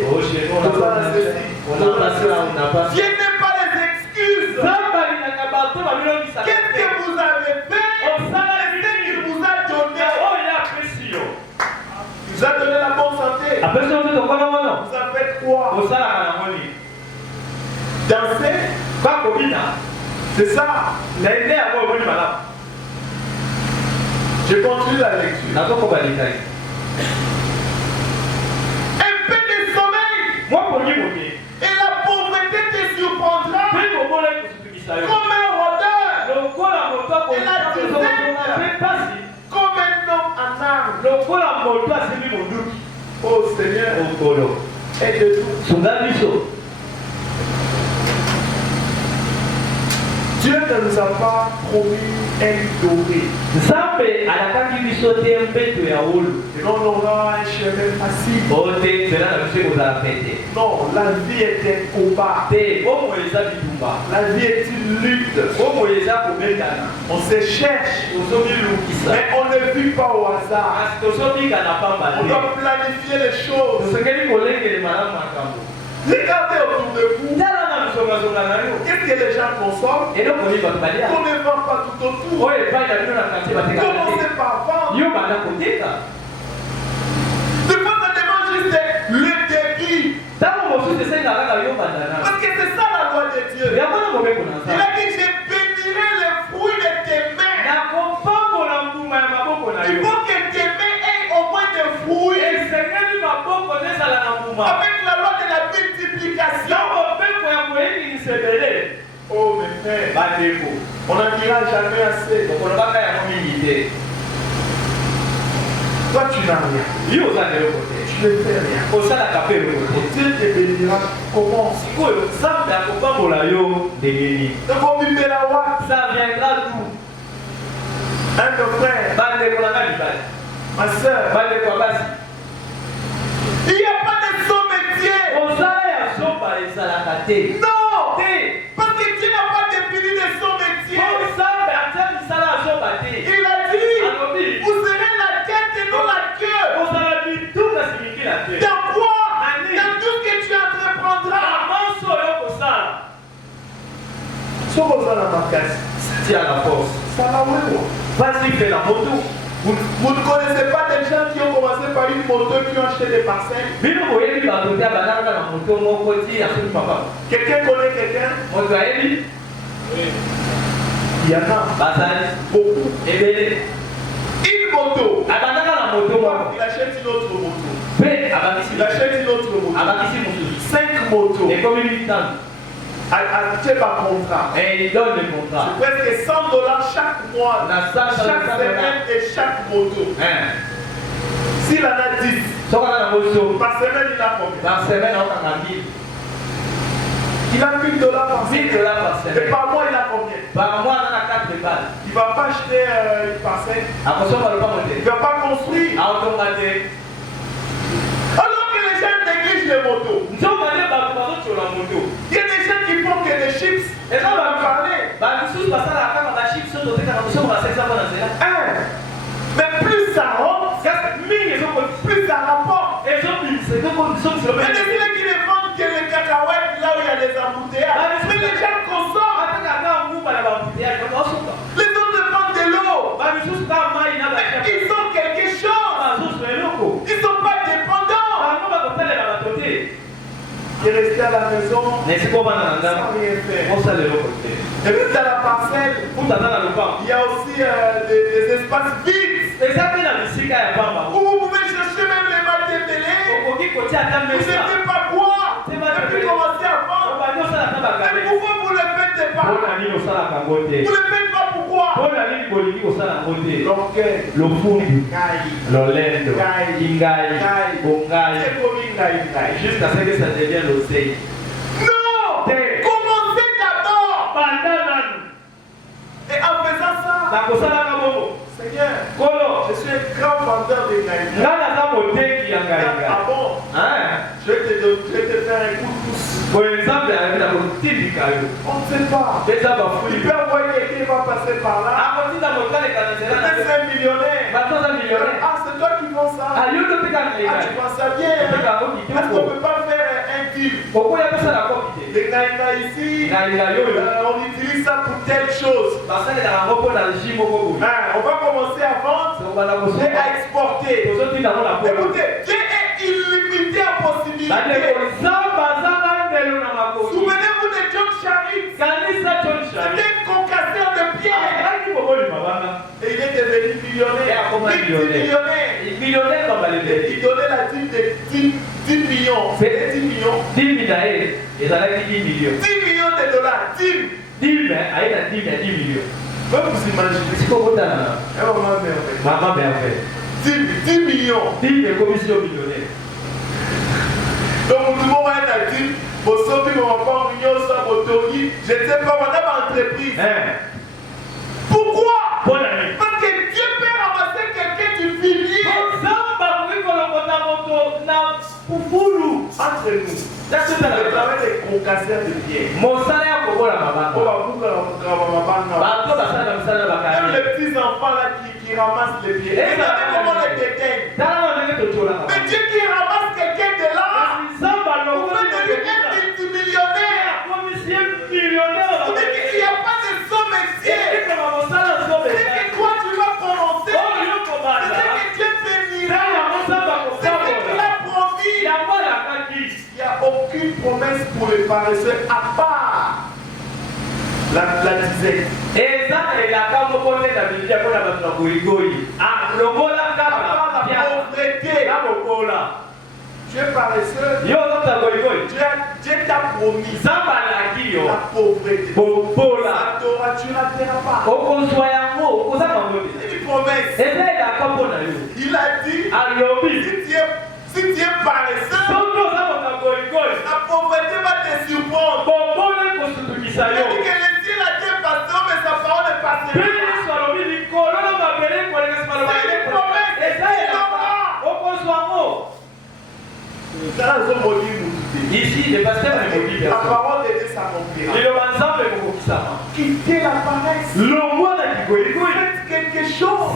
Dieu n'est pas les excuses. Qu'est-ce que vous avez fait? Qu'est-ce qu'il vous a donné? Il vous a donné la bonne santé. Vous avez fait quoi? Danser? C'est ça. Je continue la lecture. Un peu de sommeil. Et la pauvreté te surprendra comme un rôdeur. Et la disette comme un homme en armes. Oh Seigneur, aide-nous. Dieu ne nous a pas promis un doré. Nzambe alakaki biso te mbeto ya wolo. Et on aura un chemin facile. Ote nzela na biso ekozala pete. Non, la vie est un combat. Te bomoi eza bitumba. La vie est une lutte. Bomoi eza kobengana. On se cherche, tozomilukisa. mais on ne vit pas au hasard. Kasi tozobika na pamba On te. doit planifier les choses. Tosengeli kolengele malamu makambo. Regardez autour de vous. Tala na misongazonga na yo. Qu'est-ce que les gens consomment? Eloko nini bato balia. On ne vend pas tout autour. Oyo epai na bino na quartier batekaka te. Commencez par vendre. Yo banda koteka. Des fois, ça demande juste le débit. Ntango mosusu esengaka kaka yo banda na. Parce que c'est ça la loi de Dieu. yango na mobeko na Il nzambe. a dit, je bénirai les fruits de tes mains. nakopambola mbuma ya maboko na Il yo. faut que tes mains aient au moins des fruits. esengeli maboko ezala na mbuma. Avec la loi de la multiplication. na mobeko ya koyekilisa ebele. Oh mes frères, bandeko on n'en dira jamais assez. okolobaka yango mingi te. Toi, tu n'as rien. yo oza na eloko te. Tu ne fais rien. osalaka mpe eloko te. Dieu te bénira. Comment? sikoyo nzambe akopambola yo ndenge nini. Donc, on vit la loi. ça viendra d'où? Un de frères, bandeko na nga mibali. ma soeur, bandeko ya basi. il n'y a pas de saut métier. mosala ya zoba ezalaka te. Non! te. Parce que Dieu n'a pas défini de son métier. nzambe atia misala ya zoba te. Il a dit, alobi vous serez la tête et non la queue. kozala bituka simingila te. Dans quoi? Ani. Dans tout ce que tu entreprendras. amanso oyo kosala Ce que vous allez marquer, tia la force. ça va où? Vas-y, fais la moto. Vous ne connaissez pas des gens qui ont commencé par une moto qui ont acheté des parcelles? bino boyebi bato te balanga na moto moko ti asoki papa. Quelqu'un connaît quelqu'un? moto ayebi Il y en a bazali beaucoup. ebele Une moto. abandaka na moto moko Il achète une autre moto. mpe abakisi Il achète une autre moto. abakisi mosusu 5 motos. ekomi mitano. Acheté par contrat. et il donne le contrat. C'est presque $100 chaque mois. Na 100 Chaque semaine et chaque moto. S'il en a 10, soki aza na moso par semaine il a combien? par semaine aokanga 1000 Il a $1000 par $1000 semaine. par Et semaine. par mois il a combien? par mois aza na 4 balles. Il ne va pas acheter une parcelle. akosomba lopango Il te ne va pas construire. aotonga te. Alors que les gens négligent les motos. nzonga nde bato bazotiola moto. Il y a des gens qui font que des chips. eza On va parler. bamisusu basalaka kaka bachip so totekaka mosomo basalisa mpo na nzela. Mais plus ça rentre, kasi mingi ezokotisa plus ça rapporte. ezobimisa Il y a des filles qui ne vendent que les cacahuètes là où il y a des embouteillages. Mais les gens consomment. atekaka nguba na bambuteyaje baosoka. Les autres vendent de l'eau. bamisusu kaka mai na Mais ils ont quelque chose. bazoso eloko. Ils ne sont pas dépendants. bango bakotalela bato te. Qui est resté à la maison nesiko bana na sans ndako rien faire. osala eloko te. Et puis dans la parcelle, kuta aza na lopango il y a aussi des espaces vides eza mpe na bisika ya pamba où vous pouvez chercher même les matchs de télé. okoki kotia ata Vous ne mesa savez pas quoi. Et puis commencez à vendre. obandi osala ata Mais bakabe. pourquoi vous ne le faites pas? mpona nini osalaka yango te. Vous ne le faites pas pourquoi? mpona nini bolingi kosala yango te. L'orgueil. lofundu Ngai. lolendo Ngai. kingai Ngai. bongai C'est comme une ngai, ngai. jusqu'à ce que ça devienne l'oseille. Non! Te. Commencez d'abord! banda nanu Et en faisant ça, nakosalaka bongo Seigneur, kolo je suis un grand vendeur de ngai. nga naza moteki ya Ah ngainga. bon? Je vais te faire un coup de pouce. boye nzambe ayaki na kotindika yo On ne sait pas. eza Il bafuli peut envoyer quelqu'un qui va passer par là. akotinda motaleka na nzela na Peut-être c'est un millionnaire. bato aza millionnaire. Ah, c'est toi qui vends ça. ayo topeka Ah, ngainga tu penses ça bien. Hein? topeka yango Est-ce qu'on ne kitoko peut pas faire un deal? okoya kosala koki te. Les naïna ici, ngainga yo on utilise ça pour telle chose. basalelaka yango mpo na ji moko boye. On va commencer à vendre tokobanda et kosoka à exporter. tozotinda ngo na polo. Écoutez, Dieu est illimité en bandeko possibilités. nzambe azanga ndelo na makoki. Souvenez-vous de John Charit. kanisa john shari C'était un concasseur de pierre. azalaki kokolima banga Et il est devenu millionnaire. Multimillionnaire. millionnaire babalebele Il donnait la dîme de 10 millions. C'est- 10 millions. 10 na ye ezalaki 10 millions 10 millions de dollars. Dîme. 10 aye na 10 ya 10 millions Même vous imaginez. sikokotana Un moment merveilleux. mama merveille 10 millions. 10 ekomisi yo millionnaire. Donc, tout le monde va être à 10. Bosobi, mon papa, Mignon, ça, Motori. Je ne sais pas, madame entreprise. Entre nous, le travail des concasseurs de pierre. Même les petits enfants là qui ramassent les pierres. Regardez comment les déteignent. Mais Dieu qui ramasse quelqu'un de là, vous pouvez devenir un multimillionnaire. Vous dites qu'il n'y a pas de somme métier. C'est que toi tu vas prononcer. C'est que Dieu bénira. C'est ce qu'il a promis. Il n'y a aucune promesse pour les paresseux à part la dizaine. Et ça, il y a quand même côté de la Bible pour la pauvreté. Tu es paresseux. Dieu t'a promis la pauvreté. Ça tu ne rateras pas. C'est une promesse. Il a dit si tu es paresseux, la pauvreté va te surprendre. Il dit que le ciel a été pasteur, mais sa parole est passée. C'est une promesse. Ici, le pasteur est maudit. La parole de Dieu s'accomplira. Quittez la paresse. Faites quelque chose.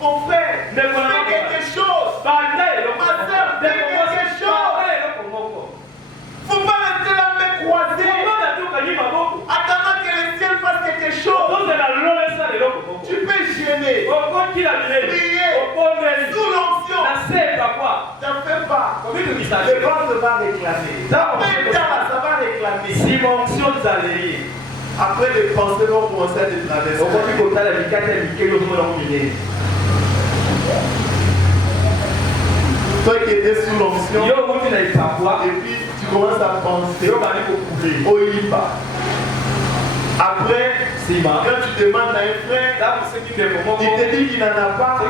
Mon frère, fais quelque chose. Ma soeur, fais quelque chose. Faut pas rester la main croisée. Attendant que le ciel fasse quelque chose. Tu peux gêner, prier, sous l'onction. T'en fais pas. Le ventre va réclamer. Ça va réclamer. Après les pensées vont commencer à te traverser. Toi qui étais sous l'onction, et puis tu commences à penser au Iba. Après, quand tu demandes à un frère, il te dit qu'il n'en a pas. Il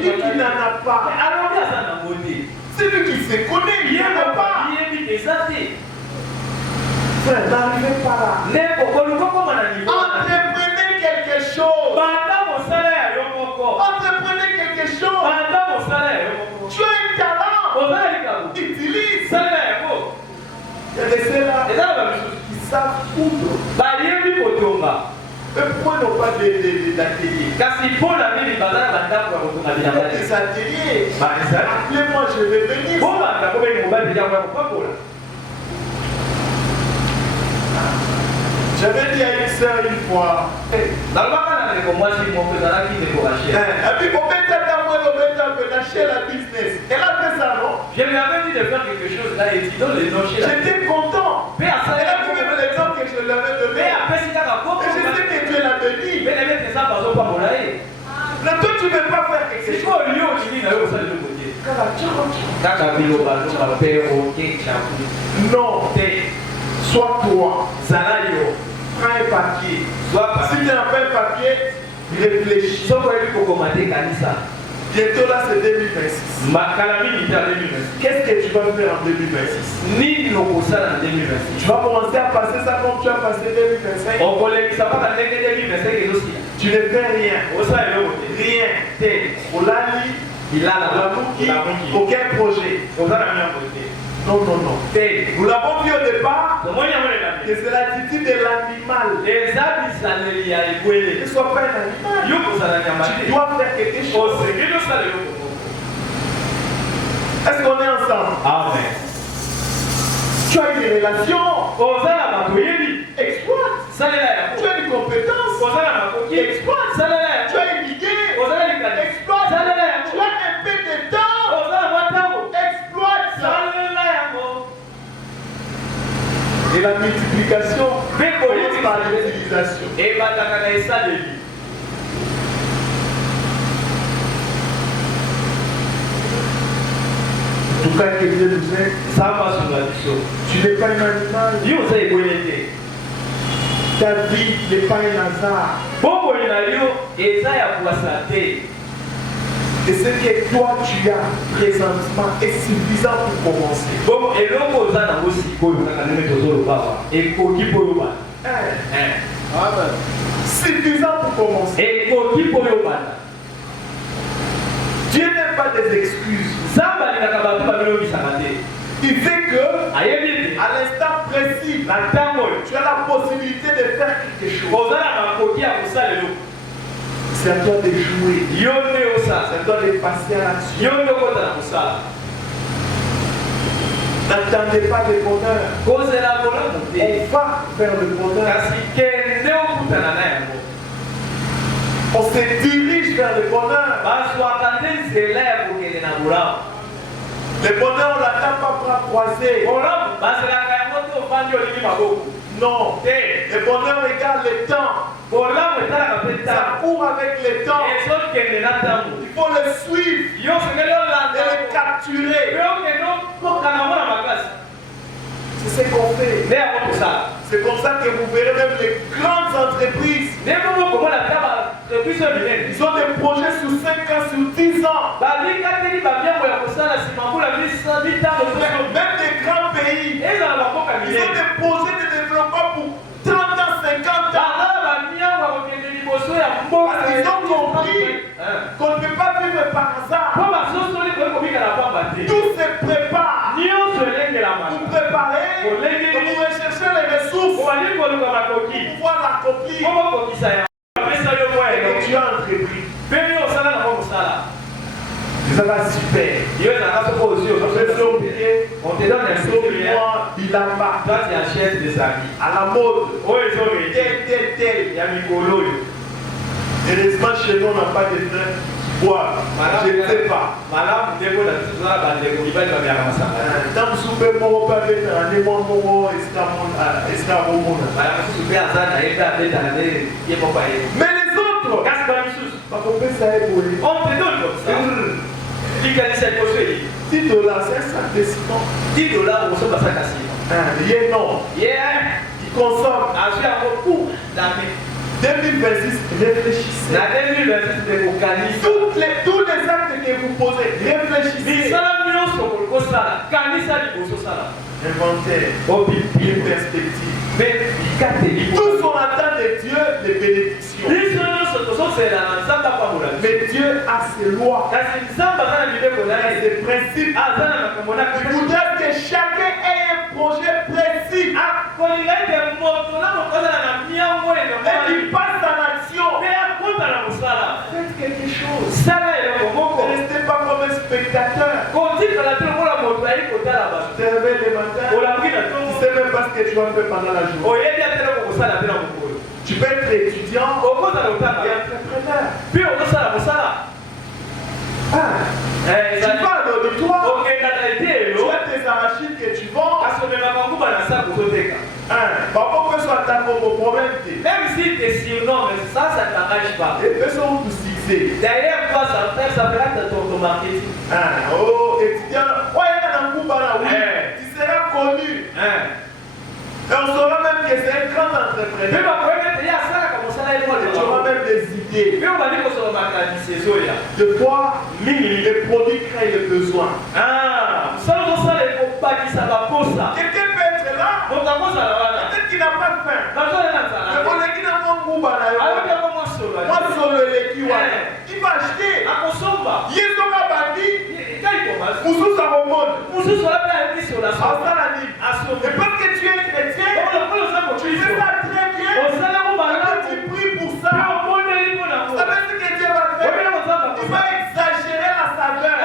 dit qu'il n'en a pas. C'est lui qui se connaît, il n'en a pas. Frère, n'arrivez pas là. Entreprenez quelque chose. Entreprenez quelque chose. Tu as un talent. Utilise. Il y a des ceux-là qui savent coudre. Mais pourquoi ils n'ont pas d'atelier? Des ateliers. Appelez-moi, je vais venir. J'avais dit à une soeur une fois. Et puis, on peut lâcher la business. Elle a fait ça, non? Je lui avais dit de faire quelque chose là et dit non, les noms chez la. J'étais content. Elle a vu même l'exemple que je lui avais donné. Et je sais que tu es la bénie. Mais toi, tu ne veux pas faire quelque chose. Non. Sois toi. Prends un papier. Si tu n'as pas un papier, réfléchis. Bientôt là, c'est 2026. Qu'est-ce que tu vas faire en 2026? Tu vas commencer à passer ça comme tu as passé 2025. Tu ne fais rien. Rien. Aucun projet. Non. Nous l'avons vu au départ. Que c'est l'attitude de l'animal. Ne sois pas un animal. Tu dois faire quelque chose. Est-ce qu'on est ensemble? Amen. Tu as une relation. Exploite. Tu as une compétence. Exploite. Tu as une idée. Exploite. Tu as un peu de temps. Exploite ça. Et la multiplication commence par l'utilisation. En tout cas, que Dieu nous aide. Tu n'es pas un animal. Ta vie n'est pas un hasard. Et ce que toi tu as présentement est suffisant pour commencer. Suffisant pour commencer. Dieu n'aime pas des excuses. Il fait que, à l'instant précis, tu as la possibilité de faire quelque chose. C'est à toi de jouer. C'est à toi de passer à l'action. N'attendez pas le bonheur. On va vers le bonheur. On se dirige vers le bonheur. Le bonheur, on ne l'attend pas bras croisés. Non. Le bonheur regarde le temps. Ça court avec le temps. Il faut le suivre et le capturer. C'est ce qu'on fait. C'est comme ça que vous verrez même les grandes entreprises. Ils ont des projets sur 5 ans, sur 10 ans. Même des grands pays, ils ont des projets de développement pour 30 ans, 50 ans. Parce qu'ils ont compris qu'on ne peut pas vivre par hasard. Tout se prépare. Vous préparez, vous recherchez les ressources pour pouvoir l'accomplir. Et que tu as entrepris. Ça va super. On te donne un sourire. Bilamba. Toi, tu achètes des amis. À la mode. Tel. Heureusement, chez nous, on n'a pas de frères. Je ne sais pas. Mais les autres, on te donne comme ça. $10, c'est un sac de ciment. $10, rien non. Il consomme. 2026, réfléchissez. Tous les actes que vous posez, réfléchissez. Inventaire, une perspective. Tous on attend de Dieu des bénédictions. Mais Dieu a ses lois, ses principes. Il voudrait que chacun ait un projet précis. Et qu'il passe en action. Faites quelque chose. Ne restez pas comme un spectateur. Tu te réveilles le matin. Tu ne sais même pas ce que tu vas faire pendant la journée. Tu peux être étudiant et entrepreneur. Tu vas à l'auditoire. Tu as tes arachides que tu vends. Papa peut s'attendre au problème. Même si tu es surnom, ça ne t'engage pas. Et personne ne succès. Derrière toi, ça fera ton marketing. Étudiant, tu seras connu. Et on saura même que c'est un grand entrepreneur. Tu auras même des idées. De quoi les produits créent le besoin. Quelqu'un peut être là. Peut-être qu'il n'a pas faim. Il va acheter. Et parce que tu es chrétien, tu fais ça très bien. Tu pries pour ça. Ça veut dire que Dieu va faire. Il va exagérer la saveur.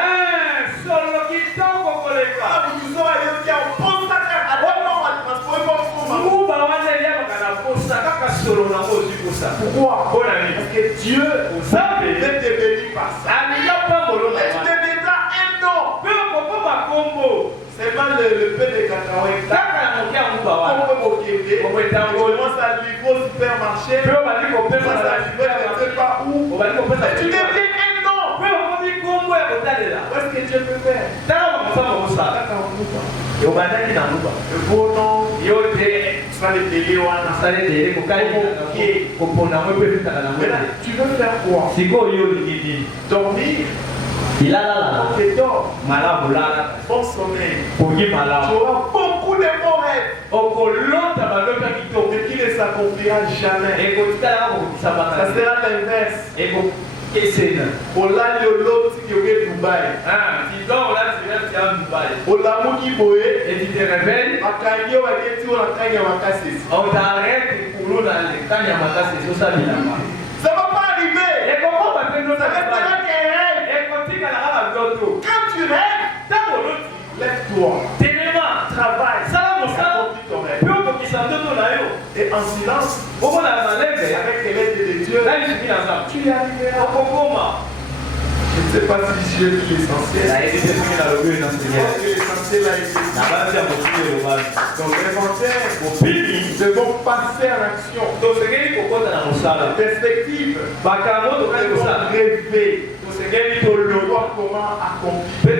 Pourquoi? Parce que Dieu veut te bénir par ça. Et tu deviendras un nom. C'est pas le peu de cacahuètes. Tu commences à livrer au supermarché. Tu ne sais pas où. Tu deviens un nom. Qu'est-ce que Dieu peut faire? Le beau nom. Ça les délais. Tu veux faire quoi? Dormir. Il a là. Ok, dors. Bon sommeil. Tu auras beaucoup de bons rêves. Et qui qui ne s'accomplira jamais. Ça sera l'inverse. Olali oloti qui est Dubaï. Olamu qui boye. Et tu te réveilles. Akanyo wa keti wa kanya makasi. On t'arrête pour l'eau dans les kanya makasi. C'est ça, bien. Ça va pas arriver. Et comment va te Ça restera qu'un rêve. Et continue à la d'auto. Quand tu rêves, lève-toi. Téléma, travail. Ça va, mon ça. Et en silence, avec l'aide de Dieu, tu y arriveras. Je ne sais pas si j'ai vu l'essentiel. L'essentiel a été dit. Donc l'inventaire, nous devons passer à l'action. Perspective, rêver. Le voir comment accomplir.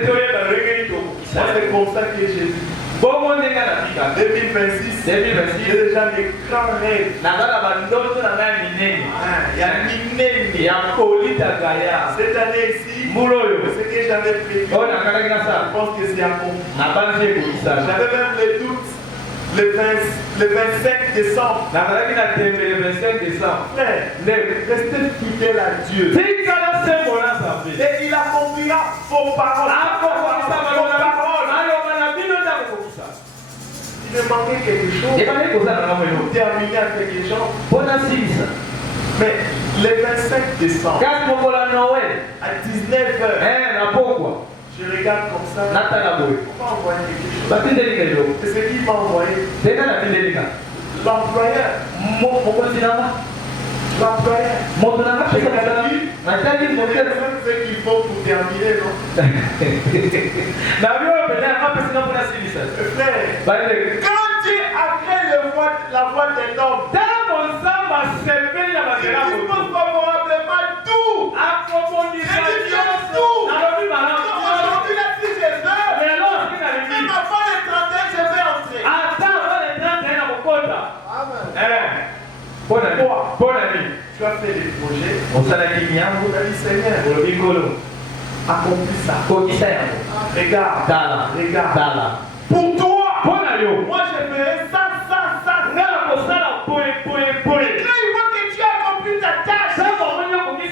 Moi, c'est comme ça que j'ai vu. 2026, j'ai déjà mes grands rêves. Il y a cette année ici, ce que j'avais prévu, je pense que c'est accompli. J'avais même les doutes. Le 25 décembre. Frère, restez fidèle à Dieu. Et il accomplira vos paroles. Il me manquait quelque chose. Pour terminer avec les gens. Mais le 25 décembre, à 19h, je regarde comme ça. On m'a envoyé quelque chose. C'est ce qu'il m'a envoyé. L'employeur. Ce qu'il faut pour terminer, non? Frère, quand Dieu a créé la voix d'un homme, il dispose favorablement tout. Il vient tout. Aujourd'hui, la si je veux, même avant les 31, je vais entrer. Amen. Bon ami. Tu as fait des projets. On s'en a dit bien. On a dit Seigneur, accomplis ça. Regarde. Pour toi, moi je ferai ça. Et quand il voit que tu as accompli ta tâche, Dieu a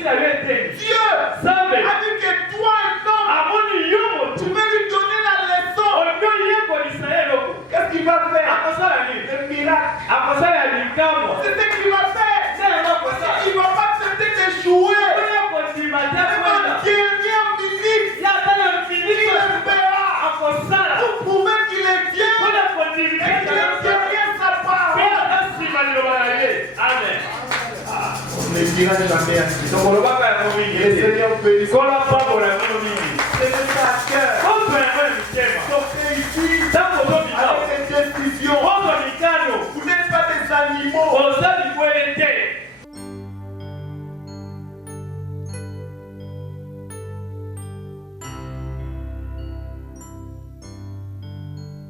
dit que toi, un homme, tu veux lui donner la leçon. Qu'est-ce qu'il va faire? Le miracle. C'est ce qu'il va faire. Il ne va pas accepter d'échouer. Même en dernière minute, il le fera. Pour prouver qu'il est Dieu et qu'il est derrière sa parole. Amen. On ne dira jamais ainsi. Le Seigneur bénisse.